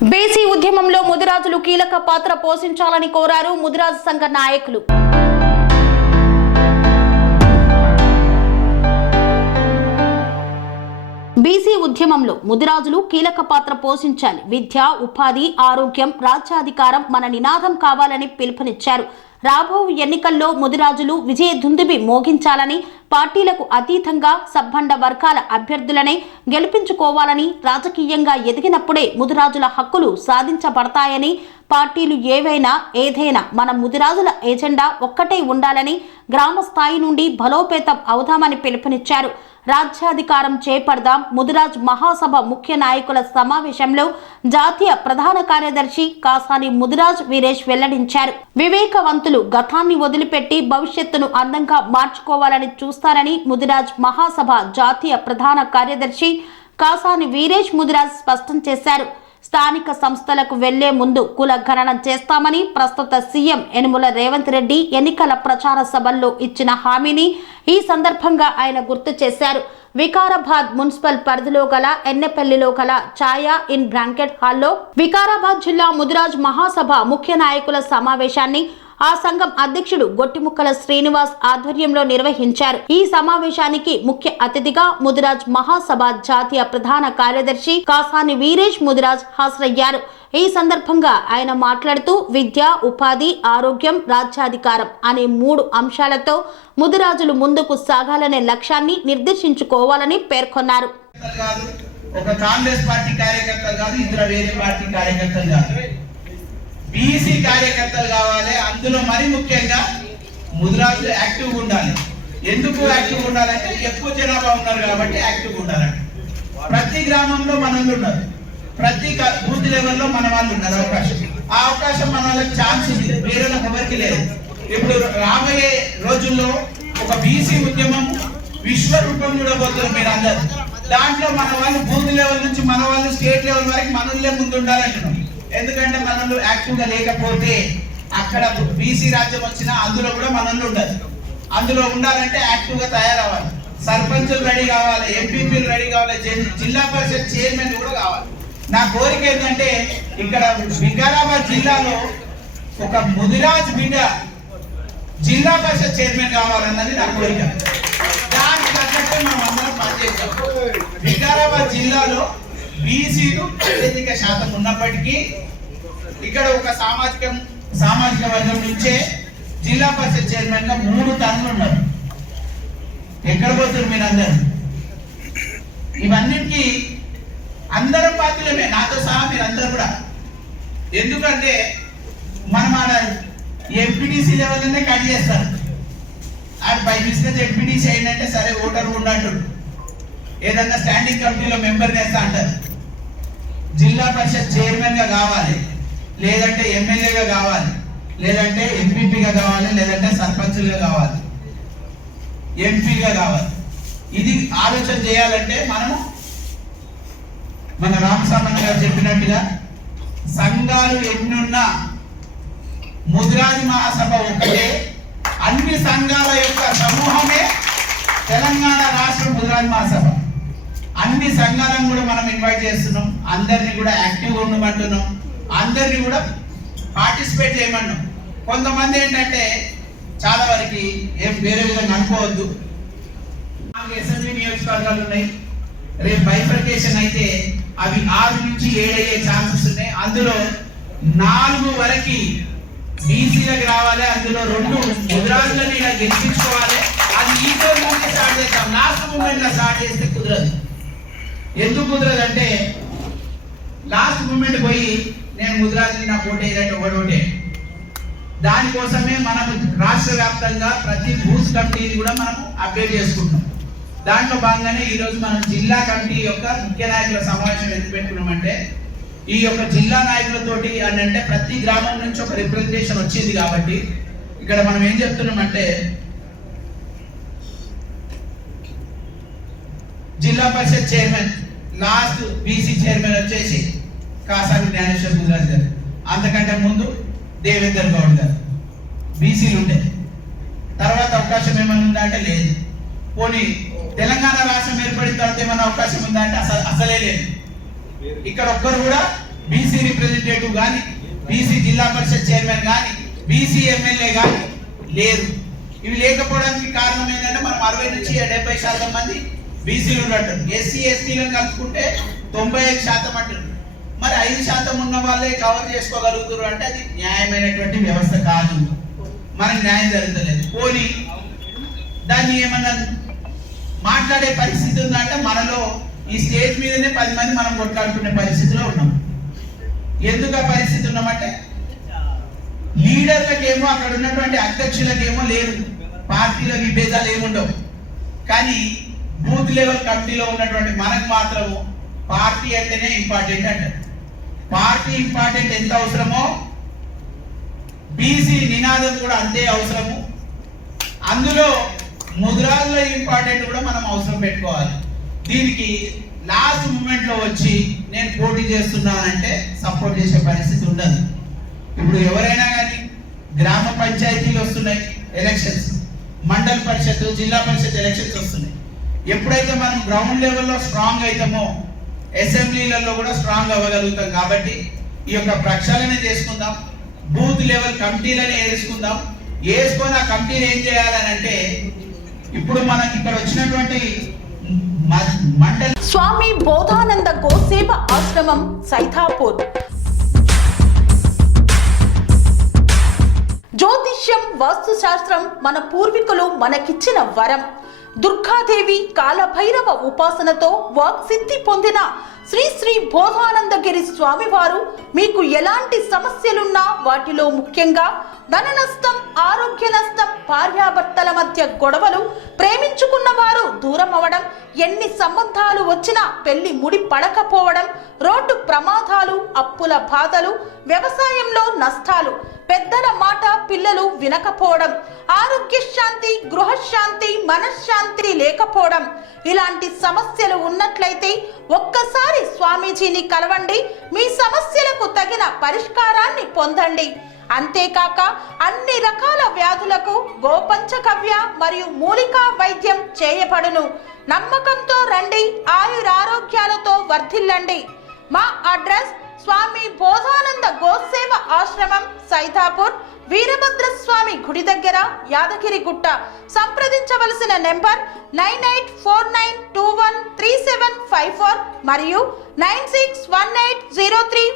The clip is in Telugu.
బీసీ ఉద్యమంలో ముదిరాజులు కీలక పాత్ర పోషించాలని కోరారు ముదిరాజు సంఘ నాయకులు. బీసీ ఉద్యమంలో ముదిరాజులు కీలక పాత్ర పోషించాలి. విద్య, ఉపాధి, ఆరోగ్యం, రాజ్యాధికారం మన నినాదం కావాలని పిలుపునిచ్చారు. రాబో ఎన్నికల్లో ముదిరాజులు విజయ దుందుబి మోగించాలని, పార్టీలకు అతీతంగా సబ్బండ వర్గాల అభ్యర్థులనే గెలిపించుకోవాలని, రాజకీయంగా ఎదిగినప్పుడే ముదిరాజుల హక్కులు సాధించబడతాయని, పార్టీలు ఏదైనా మన ముదిరాజుల ఎజెండా ఒక్కటే ఉండాలని, గ్రామ స్థాయి నుండి బలోపేతం అవుదామని పిలుపునిచ్చారు. రాజ్యాధికారం చేపడదాం. ముదిరాజ్ మహాసభ ముఖ్య నాయకుల సమావేశంలో జాతీయ ప్రధాన కార్యదర్శి కాసాని ముదిరాజ్ వీరేష్ వెల్లడించారు. వివేకవంతులు గతాన్ని వదిలిపెట్టి భవిష్యత్తును అందంగా మార్చుకోవాలని చూస్తారని ముదిరాజ్ మహాసభ జాతీయ ప్రధాన కార్యదర్శి కాసాని వీరేష్ ముదిరాజ్ స్పష్టం చేశారు. స్థానిక సంస్థలకు వెళ్లే ముందు కుల గణన చేస్తామని ప్రస్తుత సీఎం యనుమల రేవంత్ రెడ్డి ఎన్నికల ప్రచార సభల్లో ఇచ్చిన హామీని ఈ సందర్భంగా ఆయన గుర్తు చేశారు. వికారాబాద్ మున్సిపల్ పరిధిలో గల ఎన్నెపల్లిలో గల ఛాయా ఇన్ బ్రాంకెట్ హాల్లో వికారాబాద్ జిల్లా ముదిరాజ్ మహాసభ ముఖ్య నాయకుల సమావేశాన్ని ఆ సంఘం అధ్యక్షుడు గొట్టిముక్కల శ్రీనివాస్ ఆధ్వర్యంలో నిర్వహించారు. ఈ సమావేశానికి ముఖ్య అతిథిగా ముదిరాజ్ మహాసభ జాతీయ ప్రధాన కార్యదర్శి కాసాని వీరేష్ ముదిరాజ్ హాజరయ్యారు. ఈ సందర్భంగా ఆయన మాట్లాడుతూ విద్య, ఉపాధి, ఆరోగ్యం, రాజ్యాధికారం అనే 3 అంశాలతో ముదిరాజులు ముందుకు సాగాలనే లక్ష్యాన్ని నిర్దేశించుకోవాలని పేర్కొన్నారు. ఒక కాంగ్రెస్ పార్టీ కార్యకర్తలు కాదు, ఇతర వేరే పార్టీ కార్యకర్తలు కాదు, బీసీ కార్యకర్తలు కావాలి. అందులో మరి ముఖ్యంగా ముదిరాజులు యాక్టివ్గా ఉండాలి. ఎందుకు యాక్టివ్గా ఉండాలంటే ఎక్కువ జనాభా ఉన్నారు కాబట్టి యాక్టివ్గా ఉండాలంటే ప్రతి గ్రామంలో మన వాళ్ళు ఉన్నారు, ప్రతి బూత్ లెవెల్లో మన వాళ్ళు ఉన్నారు. ఆ అవకాశం మన వాళ్ళకి ఛాన్స్ ఉంది, వేరే ఎవరికి లేదు. ఇప్పుడు రాబోయే రోజుల్లో ఒక బీసీ ఉద్యమం విశ్వరూపం చూడబోతున్నారు మీరు అందరు. దాంట్లో మన వాళ్ళు బూత్ లెవెల్ నుంచి మన వాళ్ళు స్టేట్ లెవెల్ వరకు మనల్నే ముందు ఉండాలంటున్నాం. ఎందుకంటే మనల్ని యాక్టివ్గా లేకపోతే అక్కడ బీసీ రాజ్యం వచ్చినా అందులో కూడా మనల్ని ఉండదు. అందులో ఉండాలంటే యాక్టివ్గా తయారవ్వాలి. సర్పంచులు రెడీ కావాలి, ఎంపీపీలు రెడీ కావాలి, జిల్లా పరిషత్ చైర్మన్ కూడా కావాలి. నా కోరిక ఏంటంటే ఇక్కడ వికారాబాద్ జిల్లాలో ఒక ముదిరాజ్ బిడ్డ జిల్లా పరిషత్ చైర్మన్ కావాలన్నది నా కోరిక. దానికి తగ్గట్టు మనం అందరం పనిచేస్తాం. వికారాబాద్ జిల్లాలో బీసీలు అత్యధిక శాతం ఉన్నప్పటికీ ఇక్కడ ఒక సామాజిక వర్గం నుంచే జిల్లా పరిషత్ చైర్మన్ గా 3 టర్మ్లు ఉన్నారు. ఎక్కడ పోతున్నారు మీరు అందరు? ఇవన్నిటికీ అందరం పార్టీలమే, నాతో సహా మీరు అందరూ కూడా. ఎందుకంటే మనం ఆడ ఎంపీటీసీ లెవెల్లోనే కట్ చేస్తారు. ఆడ బై మిస్టేక్ ఎంపీటీసీ అయిందంటే సరే ఓటర్ ఉన్నట్టు ఏదన్నా స్టాండింగ్ కమిటీలో మెంబర్ వేస్తా అంటారు. జిల్లా పరిషత్ చైర్మన్ గా కావాలి, లేదంటే ఎమ్మెల్యేగా కావాలి, లేదంటే ఎంపీపీగా కావాలి, లేదంటే సర్పంచ్గా కావాలి, ఎంపీగా కావాలి. ఇది ఆలోచన చేయాలంటే మనము మన రామస్వామి గారు చెప్పినట్టుగా సంఘాలు ఎన్నున్నా ముదిరాజ్ మహాసభ ఒకటే, అన్ని సంఘాల యొక్క సమూహమే తెలంగాణ రాష్ట్ర ముదిరాజ్ మహాసభ. అన్ని సంఘాలను కూడా మనం ఇన్వైట్ చేస్తున్నాం, అందరినీ కూడా యాక్టివ్గా ఉండమంటున్నాం, అందరినీ కూడా పార్టిసిపేట్ చేయమన్నాం. కొంతమంది ఏంటంటే చాలా వరకు ఏం వేరే విధంగా అనుకోవద్దు. 4 అసెంబ్లీ నియోజకవర్గాలు ఉన్నాయి. రేపు బైఫర్కేషన్ అయితే అవి 6 నుంచి 7 అయ్యే ఛాన్సెస్ ఉన్నాయి. అందులో 4 వరకు బీసీలకు రావాలి, అందులో 2 ముదిరాజులని గెలిపించుకోవాలి. అది ఈ రోజు నుంచి స్టార్ట్ చేస్తాం. లాస్ట్ మూమెంట్ లో స్టార్ట్ చేస్తే కుదరదు. ఎందుకు కుదరదు అంటే లాస్ట్ మూమెంట్ పోయి నేను ముదిరాజుని నా పోటీ వేయాలంటే ఒకటోటే. దానికోసమే మనం రాష్ట్ర వ్యాప్తంగా ప్రతి బూత్ కమిటీని కూడా మనం అప్డేట్ చేసుకుంటున్నాం. దాంట్లో భాగంగానే ఈరోజు మనం జిల్లా కమిటీ యొక్క ముఖ్య నాయకుల సమావేశం ఎందుకు పెట్టుకున్నామంటే ఈ యొక్క జిల్లా నాయకులతోటి అని అంటే ప్రతి గ్రామం నుంచి ఒక రిప్రజెంటేషన్ వచ్చింది కాబట్టి ఇక్కడ మనం ఏం చెప్తున్నామంటే జిల్లా పరిషత్ చైర్మన్ లాస్ట్ బీసీ చైర్మన్ వచ్చేసి కాసాని జ్ఞానేశ్వర్ ముదిరాజ్ గారు, అంతకంటే ముందు దేవేందర్ గౌడ్ గారు బీసీలు ఉండే. తర్వాత అవకాశం ఏమైనా ఉందా అంటే లేదు. పోనీ తెలంగాణ రాష్ట్రం ఏర్పడిన తర్వాత ఏమైనా అవకాశం ఉందా అంటే అసలే లేదు. ఇక్కడ ఒక్కరు కూడా బీసీ రిప్రజెంటేటివ్ కానీ, బీసీ జిల్లా పరిషత్ చైర్మన్ కానీ, బీసీ ఎమ్మెల్యే కానీ లేరు. ఇవి లేకపోవడానికి కారణం ఏంటంటే మనం 60 నుంచి 70% మంది బీసీలు ఉన్నట్టు, ఎస్సీ ఎస్టీలను కలుపుకుంటే 95% అంటారు. మరి 5% ఉన్న వాళ్ళే కవర్ చేసుకోగలుగుతారు అంటే అది న్యాయమైనటువంటి వ్యవస్థ కాదు, మనకి న్యాయం జరుగుతలేదు. పోనీ దాన్ని ఏమన్నా మాట్లాడే పరిస్థితి ఉందంటే మనలో ఈ స్టేజ్ మీదనే 10 మంది మనం కొట్లాడుకునే పరిస్థితిలో ఉన్నాం. ఎందుకు ఆ పరిస్థితి ఉన్నామంటే లీడర్లకేమో అక్కడ ఉన్నటువంటి అధ్యక్షులకేమో లేదు, పార్టీల విభేదాలు ఏముండవు. కానీ బూత్ లెవెల్ కమిటీలో ఉన్నటువంటి మనకు మాత్రము పార్టీ అంటేనే ఇంపార్టెంట్ అంటారు. పార్టీ ఇంపార్టెంట్ ఎంత అవసరమో బీసీ నినాదం కూడా అంతే అవసరము. అందులో ముదిరాజుల ఇంపార్టెంట్ కూడా మనం అవసరం పెట్టుకోవాలి. దీనికి లాస్ట్ మూమెంట్ లో వచ్చి నేను పోటీ చేస్తున్నానంటే సపోర్ట్ చేసే పరిస్థితి ఉండదు. ఇప్పుడు ఎవరైనా కానీ గ్రామ పంచాయతీలు వస్తున్నాయి ఎలక్షన్స్, మండల పరిషత్, జిల్లా పరిషత్ ఎలక్షన్స్ వస్తున్నాయి. ఎప్పుడైతే మనం గ్రౌండ్ లెవెల్లో స్ట్రాంగ్ అవుతామో అసెంబ్లీలలో కూడా స్ట్రాంగ్ అవ్వగలుగుతాం. కాబట్టి ఈ యొక్క ప్రక్షాళన చేసుకుందాం, బూత్ లెవెల్ కమిటీలని వేసుకుందాం. వేసుకొని ఆ కమిటీలు ఏం చేయాలని అంటే ఇప్పుడు మనకి ఇక్కడ వచ్చినటువంటి మండలి స్వామి బోధానంద గోసేవ ఆశ్రమం సైథాపూర్. జ్యోతిష్యం, వాస్తుశాస్త్రం మన పూర్వీకులు మనకిచ్చిన వరం. దుర్గాదేవి, కాలభైరవ ఉపాసనతో వాక్సిద్ధి పొందిన శ్రీ శ్రీ బోధానందగిరి స్వామివారు మీకు ఎలాంటి సమస్యలున్నా, వాటిలో ముఖ్యంగా ధన నష్టం, ఆరోగ్య నష్టం, భార్యాభర్తల మధ్య గొడవలు, ప్రేమించుకున్న వారు దూరం అవడం, ఎన్ని సంబంధాలు వచ్చినా పెళ్లి ముడి పడకపోవడం, రోడ్డు ప్రమాదాలు, అప్పుల బాధలు, వ్యవసాయంలో నష్టాలు, పెద్దల మాట పిల్లలు వినకపోవడం, ఆరోగ్య శాంతి, గృహశాంతి, మనశ్శాంతి లేకపోవడం, ఇలాంటి సమస్యలు ఉన్నట్లయితే ఒక్కసారి స్వామీజీని కలవండి. మీ సమస్యలకు తగిన పరిష్కారాన్ని పొందండి. అంతేకాక అన్ని రకాల వ్యాధులకు గోపంచకవ్య మరియు మూలికా వైద్యం చేయబడును. నమ్మకంతో రండి, ఆయురారోగ్యాలతో వర్ధిల్లండి. మా అడ్రస్ స్వామి బోధానంద గోసేవ ఆశ్రమం, సైథాపూర్, వీరభద్రస్వామి గుడి దగ్గర, యాదగిరిగుట్ట. సంప్రదించవలసిన నెంబర్ 9849213754 మరియు 961803